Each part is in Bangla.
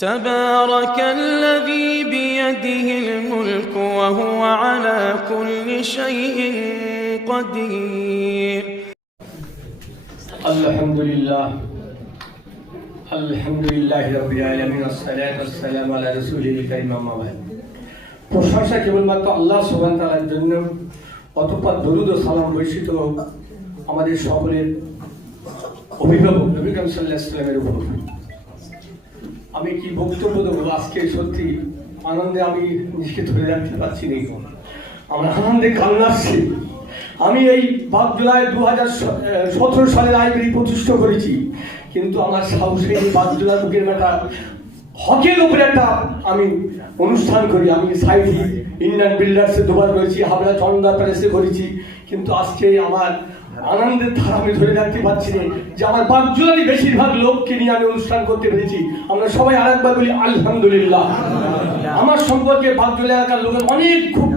تبارك الذي بيده الملك وهو على كل شيء قدير الحمد لله رب العالمين والصلاة والسلام على رسوله الكريم أما بعد প্রশংসা কেবলমাত্র আল্লাহ সুবহানাহু ওয়া তাআলার জন্য অতঃপর দরুদ ও সালাম বর্ষিত হোক আমাদের সকলের অভিভাবক নবী করিম সাল্লাল্লাহু আলাইহি ওয়াসাল্লামের উপর। আমি কি বক্তব্য দেবো আজকে, সত্যি আনন্দে আমি নিজেকে ধরে রাখতে পারছি না, আমার আনন্দে কান্না আসছে। আমি এই 5 জুলাই 2017 সালে লাইব্রেরি প্রতিষ্ঠা করেছি, কিন্তু আমার সাহসে এই 5 জুলাই বুকের একটা হকের উপরে একটা আমি অনুষ্ঠান করি। আমি সাইডি ইন্ডিয়ান বিল্ডার্সে দুবার করেছি, হাবড়া চন্দা প্যালেসে করেছি, কিন্তু আজকে আমার আনন্দের ধারা আমি ধরে রাখতে পারছি না যে আমার 5 জুলাই বেশিরভাগ লোককে নিয়ে আমি অনুষ্ঠান করতে পেরেছি। আমরা সবাই আরেকবার বলি আলহামদুলিল্লাহ। আমার সম্পর্কে 5 জুলাই এলাকার লোকের অনেক খুব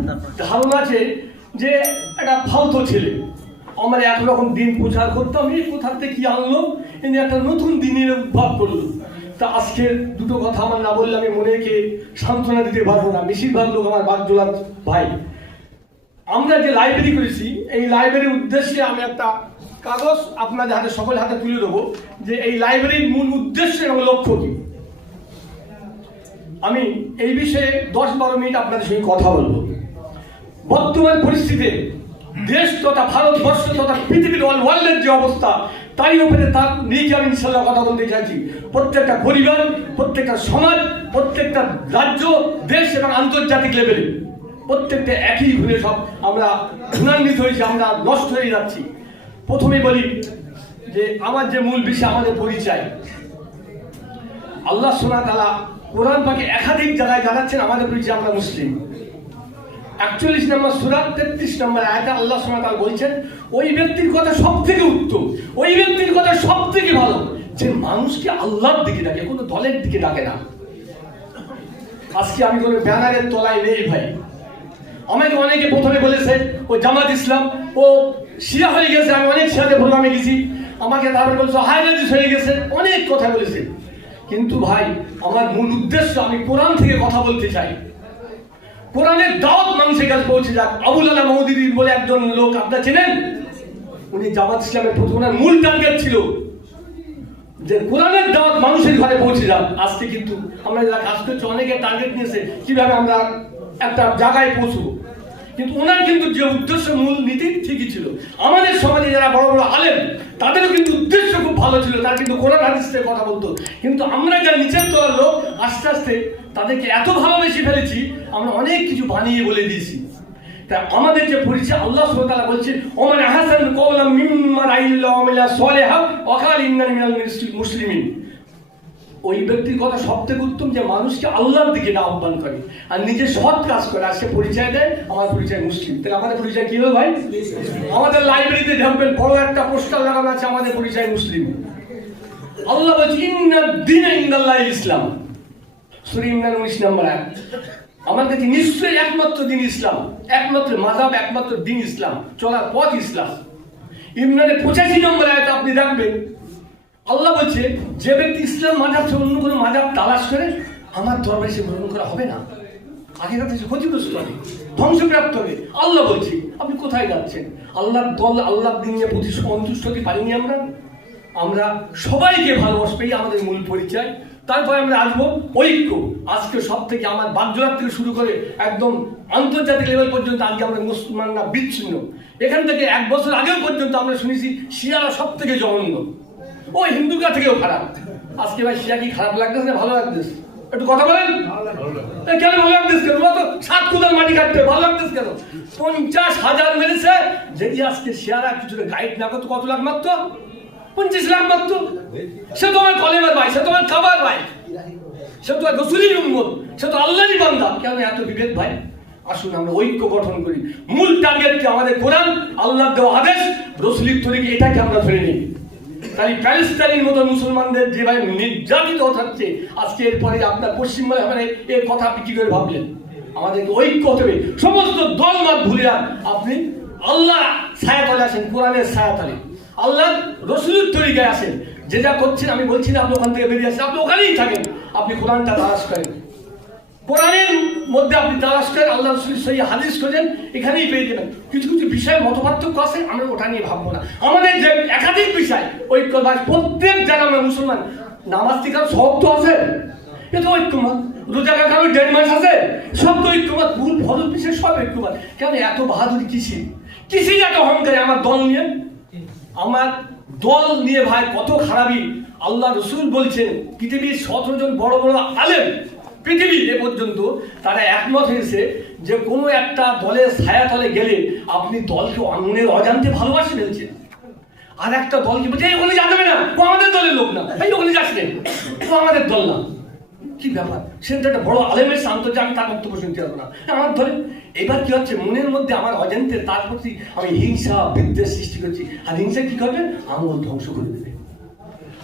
ধারণা আছে যে একটা ফালতু ছেলে, আমরা একরকম দিন প্রচার করতাম, এই কোথা থেকে কি আনলো, কিন্তু একটা নতুন দিনের উদ্ভব করলো। তা আজকে দুটো কথা আমার না বললে আমি মনেকে সান্ত্বনা দিতে পারবো না। বেশিরভাগ লোক আমার 5 জুলাই ভাই। আমরা যে লাইব্রেরি করেছি, এই লাইব্রেরির উদ্দেশ্যে আমি একটা কাগজ আপনাদের হাতে সকলের হাতে তুলে দেবো যে এই লাইব্রেরির মূল উদ্দেশ্য এবং লক্ষ্য কি। আমি এই বিষয়ে 10-12 মিনিট আপনাদের সঙ্গে কথা বলবো। বর্তমান পরিস্থিতিতে দেশ তথা ভারতবর্ষ তথা পৃথিবীর ওয়ার্ল্ডের যে অবস্থা, তাই উপরে তার নিয়ে আমি ইনশাল্লাহ কথা বলতে চাইছি। প্রত্যেকটা পরিবার, প্রত্যেকটা সমাজ, প্রত্যেকটা রাজ্য, দেশ এবং আন্তর্জাতিক লেভেলে প্রত্যেকটা একই ঘুরে সব আমরা গুণান্বিত হয়েছি, আমরা নষ্ট হয়ে যাচ্ছি। প্রথমে বলি যে আমার যে মূল বিষয়, আমাদের পরিচয়। আল্লাহ সুবহানাহু ওয়া তাআলা কোরআন পাকে একাধিক জায়গায় জানাচ্ছেন আমাদের পরিচয় আমরা মুসলিম। 41 নম্বর সূরা 33 নম্বর আয়াতে আল্লাহ সুবহানাহু ওয়া তাআলা বলছেন, ওই ব্যক্তির কথা সবথেকে উত্তম, ওই ব্যক্তির কথা সবথেকে ভালো যে মানুষকে আল্লাহর দিকে ডাকে, কোনো দলের দিকে ডাকে না। আজকে আমি কোনো ব্যানারের তলায় নেই ভাই। আমাকে অনেকে প্রথমে বলেছে ও জামাত ইসলাম, ও শিয়া হয়ে গেছে। আমি অনেক শিয়াতে প্রোগ্রামে গেছি, আমাকে তারপরে বলছে হায়দারিস হয়ে গেছে, অনেক কথা বলেছে। কিন্তু ভাই আমার মূল উদ্দেশ্য, আমি কোরআন থেকে কথা বলতে চাই। কোরআনের দাওয়াত মানুষের কাছে পৌঁছে যাক। আবুল আলা মওদুদি বলে একজন লোক আপনারা চেনেন, উনি জামাত ইসলামের প্রথম মূল টার্গেট ছিল যে কোরআনের দাওয়াত মানুষের ঘরে পৌঁছে যাক। আজকে কিন্তু আমরা যারা কাজ করছি অনেকে টার্গেট নিয়েছে কিভাবে আমরা একটা জায়গায় পৌঁছবো, কিন্তু ওনার কিন্তু যে উদ্দেশ্য মূল নীতি ঠিকই ছিল। আমাদের সমাজে যারা বড় বড় আলেম তাদেরও কিন্তু উদ্দেশ্য খুব ভালো ছিল, তারা কিন্তু কোরআন হাদিস থেকে কথা বলতো। কিন্তু আমরা যারা নিচের তলার লোক আস্তে আস্তে তাদেরকে এত ভালোবেসে ফেলেছি, আমরা অনেক কিছু বানিয়ে বলে দিয়েছি। তা আমাদের যে পরিচয়, আল্লাহ সুবহানাহু ওয়া তাআলা বলছেন ওমান আহসানু কওলাম মিম্মান আমিলা ওয়া সালিহা ওয়া ক্বালা ইন্নানি মিনাল মুসলিমিন। ওই ব্যক্তির কথা সবথেকে উত্তম যে মানুষকে আল্লাহর দিকে আহ্বান করে আর নিজে সৎ কাজ করে, আর সে পরিচয় দেয় আমার পরিচয় মুসলিম। তাহলে আমাদের পরিচয় কি হলো ভাই? আমাদের লাইব্রেরিতে দেখবেন বড় একটা পোস্টার লাগানো আছে, আমাদের পরিচয় মুসলিম। আল্লাহ বলছে ইন্নাদ দীনা ইনদাল্লাহিল ইসলাম, সূরা ইমরান 19 নম্বর আয়াত। আমার কাছে নিশ্চয়ই একমাত্র দিন ইসলাম, একমাত্র মাযহাব, একমাত্র দিন ইসলাম, চলার পথ ইসলাম। ইমরানের 85 নম্বর আয়াতে আপনি দেখবেন আল্লাহ বলছে যে ব্যক্তি ইসলাম মাযহাব থেকে অন্য কোনো মাযহাব তালাশ করে আমার দরবারে সে গ্রহণ করা হবে না, আখিরাতে সে ক্ষতিগ্রস্ত হবে, ধ্বংসপ্রাপ্ত হবে। আল্লাহ বলছে আপনি কোথায় যাচ্ছেন? আল্লাহর দল, আল্লাহর দিন নিয়ে প্রতি সন্তুষ্ট হতে পারিনি আমরা। আমরা সবাইকে ভালোবাসবো, এই আমাদের মূল পরিচয়। তারপরে আমরা আসবো ঐক্য। আজকে সব থেকে আমার 5 জুলাই থেকে শুরু করে একদম আন্তর্জাতিক লেভেল পর্যন্ত আজকে আমরা মুসলমানরা বিচ্ছিন্ন। এখান থেকে 1 বছর আগেও পর্যন্ত আমরা শুনেছি শিয়ারা সব থেকে জঘন্য, ওই হিন্দুকা থেকেও খারাপ। আজকে ভাই শিয়া কি খারাপ লাগতেছে না ভালো লাগতেছে? একটু কথা বলেন। কেন ভালো লাগতেছে? কেন তো 7 কোদাল মাটি কাটতে ভালো লাগতেছে কেন? 50,000 মেরেছে। যদি আজকে শিয়ারা কিছুটা গাইড না করতো, কত লাখ মারতো? 25 লাখ মারতো। সে তোমার কলেমার ভাই, সে তোমার কাবার ভাই, সে তোমার রাসূলের উম্মত, সে তো আল্লাহরই বান্দা। কেন এত বিভেদ ভাই? আসুন আমরা ঐক্য গঠন করি। মূল টার্গেট কি? আমাদের কোরআন, আল্লাহর দেওয়া আদেশ, রাসূলের তরিকা, এটাকে আমরা ধরে নিই। তাই প্যালেস্টাইনের মতো মুসলমানদের যেভাবে নির্যাতিত হচ্ছে আজকে, এরপরে আপনার পশ্চিমবঙ্গে এর কথা আপনি কি করে ভাবলেন? আমাদেরকে ঐক্য হতে হবে। সমস্ত দল মত ভুলে আপনি আল্লাহ ছায়াতলে আসেন, কোরআনের ছায়াতলে, আল্লাহ রাসূলের তরিকায় আসেন। যে যা করছেন আমি বলছি না আপনি ওখান থেকে বেরিয়ে আসেন, আপনি ওখানেই থাকেন। আপনি কোরআনটা তালাশ করেন, কোরআনের মধ্যে আপনি তালাশ করেন, আল্লাহ রাসূল সেই হাদিস খোঁজেন, এখানেই পেয়ে যাবেন। কিছু কিছু বিষয়ে মতপার্থক্য আছে, আমরা ওটা নিয়ে ভাববো না। আমাদের যে একাধিক বিষয় ঐক্যবাদ, প্রত্যেক যারা আমরা মুসলমান, নামাজ থেকে সব তো আছে, এ তো ঐক্যমত। রোজা রাখার 1.5 মাস আছে, সব তো ঐক্যমত। ভুল ফরজ বিষয় সব ঐক্যমত। কেন এত বাহাদুরি কিসে? কিসে এত অহংকারে আমার দল নিয়ে? আমার দল নিয়ে ভাই কত খারাপই। আল্লাহ রসুল বলছেন পৃথিবীর 17 জন বড় বড় আলেম পৃথিবী এ পর্যন্ত তারা একমত হয়েছে যে কোনো একটা দলের ছায়া তলে গেলে আপনি দলকে অন্যের অজান্তে ভালোবাসে ফেলছেন। আর একটা দলকে বলছে এই ওখানে যাবে না, ও আমাদের দলের লোক না, এই ওখানে যাস না, ও আমাদের দল না। কি ব্যাপার? সেটা একটা বড় আলেমের শান্ত যে আমি তার বক্তব্য শুনতে পারবো না, আমার ধরে। এবার কি হচ্ছে, মনের মধ্যে আমার অজান্তে তার প্রতি আমি হিংসা বিদ্বেষ সৃষ্টি করছি। আর হিংসা কি করবে? আমল ধ্বংস করে দেবে।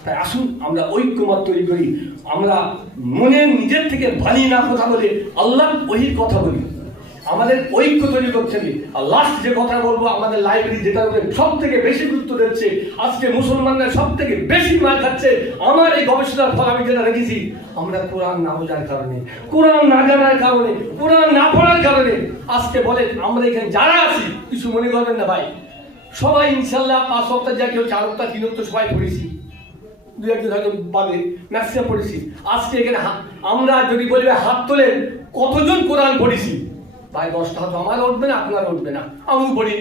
তাই আসুন আমরা ঐক্যমত তৈরি করি, আমরা মনের নিজের থেকে বানিয়ে না কথা বলে আল্লাহ ওহির কথা বলি, আমাদের ঐক্য তৈরি করতে হবে। আর লাস্ট যে কথা বলবো, আমাদের লাইব্রেরি যেটা সব থেকে বেশি গুরুত্ব দিচ্ছে, আজকে মুসলমানরা সব থেকে বেশি মার খাচ্ছে। আমার এই গবেষণার ফল আমি যেটা রেখেছি, আমরা কোরআন না বোঝার কারণে, কোরআন না জানার কারণে, কোরআন না পড়ার কারণে আজকে বলে আমরা এখানে যারা আছি, কিছু মনে করবেন না ভাই, সবাই ইনশাল্লাহ 5 সপ্তাহ যা কেউ 4 সপ্তাহ 3 সপ্তাহ সবাই পড়েছি, 2-1 হয়তো বাদে ম্যাক্সিমাম পড়েছি। আজকে এখানে আমরা যদি বলি হাত তোলেন কতজন কোরআন পড়েছি, ভাই 10টা হয়তো আমার উঠবে না, আপনার উঠবে না, আমিও পড়ি।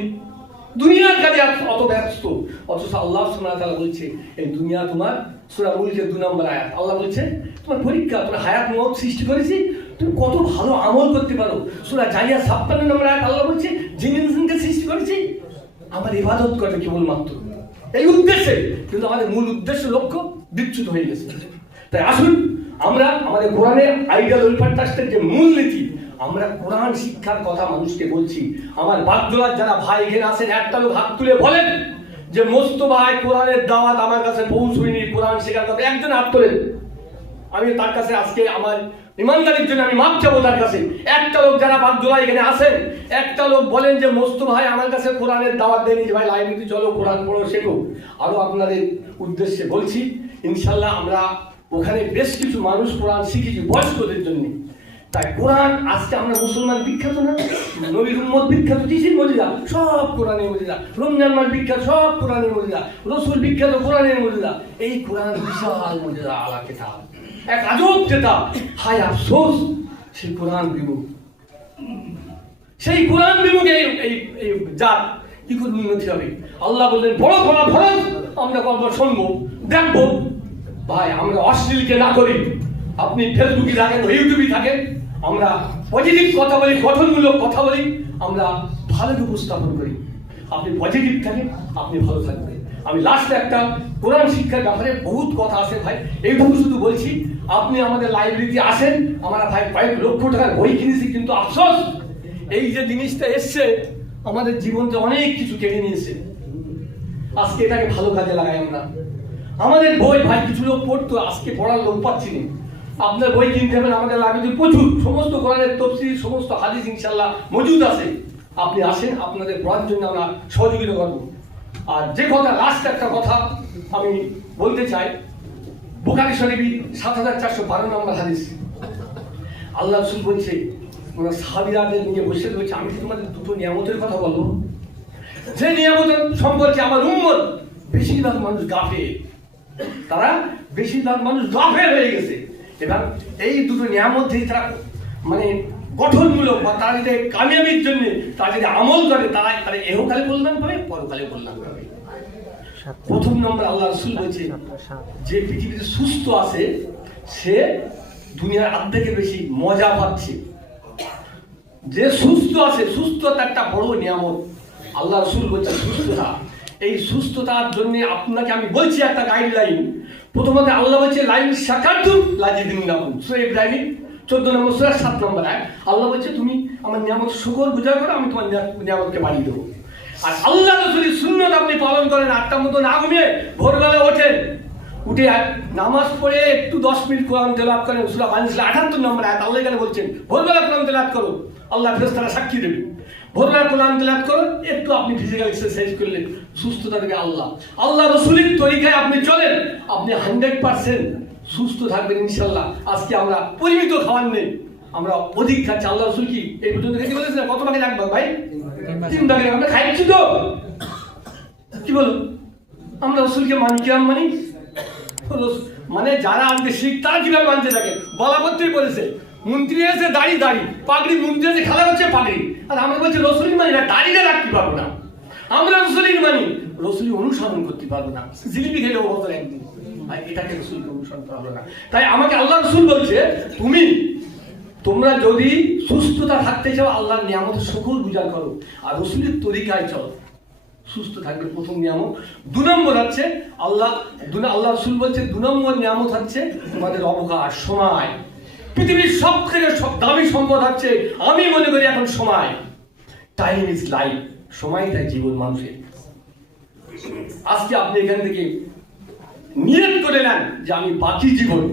দুনিয়ার কাজে অত ব্যস্ত, অথচ আল্লাহ সুবহানাহু ওয়া তাআলা বলছে এই দুনিয়া তোমার, সূরা মুলকের 2 নম্বর আয়াত আল্লাহ বলছে তোমার পরীক্ষা, তোমার হায়াত মওত সৃষ্টি করেছি, তুমি কত ভালো আমল করতে পারো। সূরা জারিয়া 56 নম্বর আয়াত আল্লাহ বলছে জিনকে সৃষ্টি করেছি আমার ইবাদত করে কেবলমাত্র, এই উদ্দেশ্যে। কিন্তু আমাদের মূল উদ্দেশ্য লক্ষ্য বিচ্যুত হয়ে গেছে। তাই আসুন আমরা আমাদের কোরআনের আইডিয়াল ওয়েলফেয়ার ট্রাস্টের যে মূলনীতি, আমরা কোরআন শিক্ষার কথা মানুষকে বলছি। আমার বাগদোলার যারা ভাই এখানে আছেন, একটা লোক হাত তুলে বলেন যে মোস্ত ভাই কোরআনের দাওয়াত আমার কাছে পৌঁছয়নি, কোরআন শেখার কথা একজন হাত তোলেন। আমি তার কাছে আজকে আমার ইমানদারির জন্য আমি মাপ চাবো তার কাছে। একটা লোক যারা বাগদোলা এখানে আছেন, একটা লোক বলেন যে মোস্ত ভাই আমার কাছে কোরআনের দাওয়াত দেয়নি, যে ভাই লাইব্রেরিতে চলো কোরআন পড়ো শেখো। আরো আপনাদের উদ্দেশ্যে বলছি, ইনশাল্লাহ আমরা ওখানে বেশ কিছু মানুষ কোরআন শিখেছি বয়স্কদের জন্য। তাই কোরআন আজকে আমরা মুসলমান বিখ্যাত না, নবীর উম্মত বিখ্যাত, যিশির মজিদা সব কোরআনের মজিদা, রমজান মাস বিখ্যাত সব কোরআনের মজিদা, রসুল বিখ্যাত কোরআনের মজিদা। এই কোরআন বিশাল মজিদা, আলা কিতাব, এক আজব কিতাব। হায় আফসোস সেই কোরআন বিমুখ, সেই কোরআন বিমুখ এই জাত কি করে উন্নতি হবে? আল্লাহ বললেন বড় বড় ফরজ আমরা কত শুনবো দেখবো। ভাই আমরা অশ্লীলকে না করি, আপনি ফেসবুকে থাকেন, ইউটিউবে থাকেন, আমরা পজিটিভ কথা বলি, গঠনমূলক কথা বলি, আমরা ভালো উপস্থাপন করি। আপনি পজিটিভ থাকেন, আপনি ভালো থাকবেন। আমি লাস্টে একটা কোরআন শিক্ষার ব্যাপারে বহুত কথা আছে ভাই, এইটুকু শুধু বলছি, আপনি আমাদের লাইব্রেরিতে আসেন, আমরা ভাই 5 লক্ষ টাকার বই কিনেছি, কিন্তু আফসোস এই যে জিনিসটা এসছে আমাদের জীবনকে অনেক কিছু কেড়ে নিয়েছে। আজকে এটাকে ভালো কাজে লাগাই আমরা। আমাদের বই ভাই কিছু লোক পড়তো, আজকে পড়ার লোক পাচ্ছি না। আপনার বই কিনতে হবে, আমাদের লাইব্রেরিতে প্রচুর সমস্ত কোরআনের তাফসীর, সমস্ত হাদিস ইনশাআল্লাহ মজুদ আছে। আপনি আসেন, আপনাদের পড়ার জন্য আমরা সহযোগিতা করব। আর যে কথা লাস্ট একটা কথা আমি বলতে চাই, বুখারী শরীফ 7412 নম্বর হাদিস, আল্লাহ রাসূল বলছে, ওরা সাহাবীদের নিয়ে বসে বলছে আমি তোমাদের দুটো নিয়ামতের কথা বলবো, যে নিয়ামত সম্পর্কে আমার উম্মত বেশিরভাগ মানুষ গাফেল, তারা বেশিরভাগ মানুষ গাফেল হয়ে গেছে। এবার এই দুটো নিয়ামত দিয়ে তারা মানে গঠনমূলক বা তারা যদি কামিয়াবির জন্য তারা যদি আমল করে, তারা এহকালে কল্যাণ পাবে, পরকালে কল্যাণ পাবে। প্রথম নম্বর আল্লাহ রাসূল বলছে যে পৃথিবীতে সুস্থ আছে সে দুনিয়ার অর্ধেকের বেশি মজা পাচ্ছে। যে সুস্থ আছে, সুস্থতা একটা বড় নিয়ামত। আল্লাহ রাসূল বলছে সুস্থতা, এই সুস্থতার জন্য আপনাকে আমি বলছি একটা গাইডলাইন। প্রথমত আল্লাহ বলছে লাইন শাকারতুম লাযিদান্নাকুম, সূরা ইব্রাহিম 14 নম্বর সূরা 7 নম্বর আয়াত। আল্লাহ বলছে তুমি আমার নিয়ামত শুকর গুজার করো, আমি তোমার নিয়ামতকে বাড়িয়ে দেবো। আর আল্লাহ রাসূলের সুন্নাত আপনি পালন করেন, 8টার মতো না ঘুমিয়ে ভোরবেলা ওঠেন, উঠে নামাজ পড়ে একটু 10 মিনিট কোরআন তেলাওয়াত করেন। সূরা বানিসা 78 নম্বর আয়াত আল্লাহ এখানে বলছেন ভোরবেলা কোরআন তেলাওয়াত করো, আল্লাহ ফেরেশতারা সাক্ষী দেবে। ভোরবেলা কোরআন তেলাওয়াত করো, একটু আপনি ফিজিক্যাল এক্সারসাইজ করলেন, সুস্থতা দেবে আল্লাহ। আল্লাহ রাসূলের তরিকায় আপনি চলেন, আপনি 100% সুস্থ থাকবেন ইনশাল্লাহ। আজকে আমরা পরিমিত খাবার নেই, আমরা অধিক খাচ্ছি। আল্লাহ রসুল কি এই পর্যন্ত খেতে বলেছেন? কত ভাগে রাখবো ভাই? 3 ভাগে। আমরা খাইছি তো, কি বলো? আমরা রসুলকে মানি, কিরাম মানি? মানে যারা আমাকে শিখ তারা কিভাবে মানতে থাকে বলা করতেই বলেছে। মন্ত্রী এসে দাড়ি পাগড়ি, মন্ত্রী এসে খেলা হচ্ছে পাগড়ি, আর আমরা বলছি রসুলি মানি না, দাড়িটা রাখতে পারবো না। আমরা রসুলি মানি, রসুলি অনুসরণ করতে পারবো না। জিলিপি খেলে বছর একদিন, এটাকে রসুলকে অনুসরণ করা হলো না। তাই আমাকে আল্লাহ রসুল বলছে, তোমরা যদি সুস্থতা থাকতে চাও আল্লাহর নিয়ামতের শুকর গুজার করো আর রসুলের তরিকায় চলো, সুস্থ থাকবে। প্রথম নিয়ামত। 2 নম্বর হচ্ছে আল্লাহ রসুল বলছে 2 নম্বর নিয়ামত হচ্ছে তোমাদের অবকাশ, সময়। পৃথিবীর সব থেকে দামি সম্পদ হচ্ছে, আমি মনে করি এখন সময়। টাইম ইজ লাইফ, সময়টাই জীবন মানুষের। আজকে আপনি এখান থেকে নিয়ত করে নেন যে আমি বাকি জীবন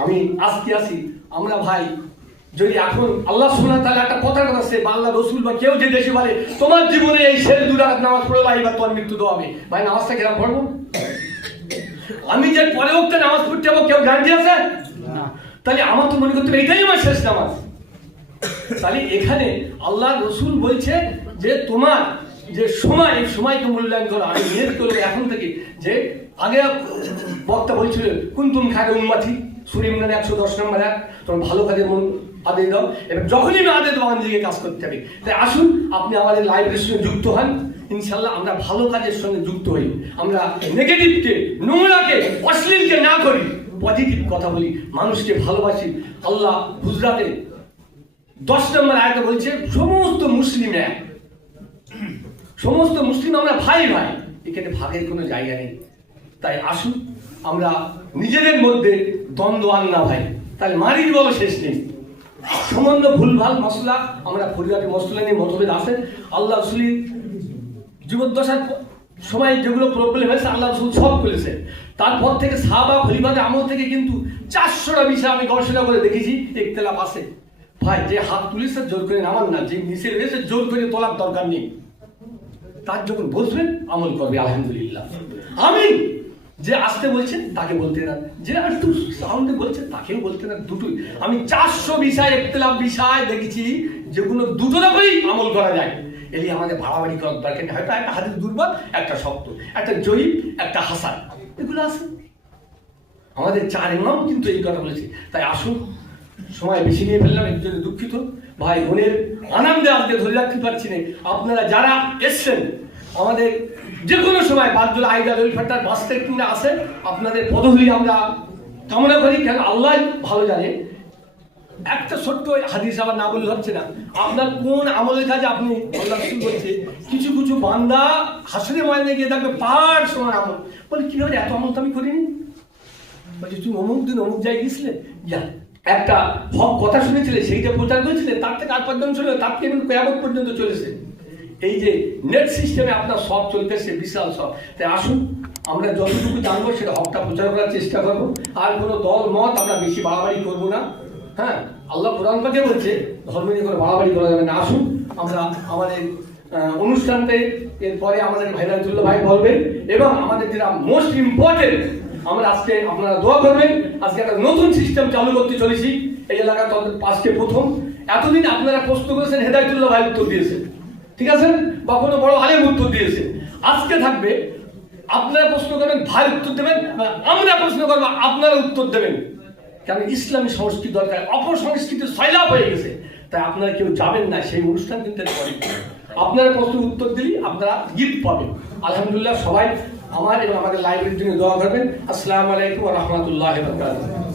আমি আজকে আসি। আমরা ভাই যদি এখন আল্লাহ সুবহানাহু ওয়া তাআলা একটা কথা বলেছে, আল্লাহ রসুল বা কেউ যে দেশে বলে তোমার জীবনে এই শেষ 2 রাকাত নামাজ পড়ো ভাই, এবার তোমার মৃত্যু দেওয়া হবে, ভাই নামাজটা কেন পড়বো? আমি যে পরে ওয়াক্তে নামাজ পড়তে যাবো, কেউ গ্যারান্টি আছে? তাহলে আমার তো মনে করতে হবে এটাই আমার শেষ নামাজ। তাহলে এখানে আল্লাহ রসুল বলছে যে তোমার যে সময়, এই সময়কে মূল্যায়ন করো। আমি নিয়ত করবো এখন থেকে যে আগে বক্তা বলছিল কুনতুম খায়রা উম্মতি, সূরা ইমরান 110 নম্বর আয়াত, তোমরা ভালো কাজের আদেশ দাও। এবং যখনই আমি আদেশ দেবো আমার দিকে কাজ করতে হবে। তাই আসুন আপনি আমাদের লাইব্রেরির সঙ্গে যুক্ত হন, ইনশাল্লাহ আমরা ভালো কাজের সঙ্গে যুক্ত হই। আমরা নেগেটিভকে, নোংরাকে, অশ্লীলকে না করি, পজিটিভ কথা বলি, মানুষকে ভালোবাসি। আল্লাহ হুজরাতে 10 নম্বর আয়াতে বলছে সমস্ত মুসলিম এক, সমস্ত মুসলিম আমরা ভাই ভাই, এখানে ভাগের কোনো জায়গা নেই। তাই আসুন আমরা নিজেদের মধ্যে দ্বন্দ্ব আন না ভাই, তাহলে মারির বলো শেষ নেই। সামান্য ভুলভাল মশলা আমরা পরিবারে মশলা নিয়ে মতভেদ আছে। আল্লাহ রসুলের জীবদ্দশার সময় যেগুলো প্রবলেম হয়েছে আল্লাহ রসুল সব করেছে। তারপর থেকে সাহাবা খলিফাদের আমল থেকে কিন্তু 400টা বিষয় আমি গবেষণা করে দেখেছি ইখতিলাফ আছে। ভাই যে হাত তুলেছে জোর করে নামান না, যে নিচে রয়েছে জোর করে তোলার দরকার নেই। তার যখন বসবেন আমল করবে আলহামদুলিল্লাহ। আমি যে আসতে বলছেন তাকে বলতে না, যে একটু সাউন্ডে বলছেন তাকেও বলতে না, দুটোই। আমি 400 বিষয় ইখতিলাফ বিষয় দেখেছি যেগুলো দুটোর উপরেই আমল করা যায়। এলি আমাদের বাড়াবাড়ি করার দরকার নেই। হয়তো একটা হাদিস দুর্বল, একটা শক্ত, একটা জয়ীফ, একটা হাসান, এগুলো আছে। আমাদের 4 ইমাম কিন্তু এই কথা বলেছে। তাই আসুন, সময় বেশি নিয়ে ফেললাম, এর জন্য দুঃখিত। ভাই বোনের আনন্দে আজকে ধরে রাখতে পারছি না। আপনারা যারা এসছেন আমাদের যে কোনো সময় বাদুল আইদা ওয়েলফেয়ারটার বাস থেকে আসেন, আপনাদের পদধূলি আমরা কামনা করি। কেন আল্লাহ ভালো জানে। একটা ছোট্ট হাদিস আবার না বললে হচ্ছে না, আপনার কোন আমলের কাজে আপনি আল্লাহ শুরু করছে। কিছু কিছু বান্দা হাসরে ময়দানে গিয়ে থাকবে পাহাড় সমান আমল, বলে কিভাবে এত আমল তো আমি করিনি। বলছি তুমি অমুক দিন অমুক জায়গায় গেছিলে, একটা হক কথা শুনেছিলে, সেইটা প্রচার করেছিলে, তার থেকে আর পর্যন্ত চলে, তার থেকে কিয়ামত পর্যন্ত চলেছে। এই যে নেট সিস্টেমে আপনার সব চলতেছে, বিশাল সব। তাই আসুন আমরা যতটুকু জানবো সেটা হকটা প্রচার করার চেষ্টা করবো। আর কোনো দল মত আমরা বেশি বাড়াবাড়ি করবো না। হ্যাঁ, আল্লাহ কোরআন পাকে বলছে ধর্ম নিয়ে কোনো বাড়াবাড়ি করা যাবে না। আসুন আমরা আমাদের অনুষ্ঠানতে এরপরে আমাদের ভাইরাতুল্লাহ ভাই বলবেন, এবং আমাদের যেটা মোস্ট ইম্পর্টেন্ট আমরা আজকে আপনারা দোয়া করবেন। আজকে একটা নতুন সিস্টেম চালু করতে চলেছি এই এলাকার আজকে প্রথম। এতদিন আপনারা প্রশ্ন করেছেন, হেদায়েতুল্লাহ ভাই উত্তর দিয়েছেন, ঠিক আছে, বা কোনো বড় আলেম উত্তর দিয়েছে। আজকে থাকবে আপনারা প্রশ্ন করবেন, ভাই উত্তর দেবেন, আমরা প্রশ্ন করবো, আপনারা উত্তর দেবেন। কারণ ইসলামী সংস্কৃতি দরকার, অপসংস্কৃতি সয়লাভ হয়ে গেছে। তাই আপনারা কেউ যাবেন না সেই অনুষ্ঠান কিন্তু পরে। আপনারা প্রশ্ন উত্তর দিলেই আপনারা গিফট পাবেন। আলহামদুলিল্লাহ, সবাই আমার এবং আমাদের লাইব্রেরির জন্য দোয়া করবেন। আসসালামু আলাইকুম ওয়া রাহমাতুল্লাহি ওয়া বারাকাতুহু।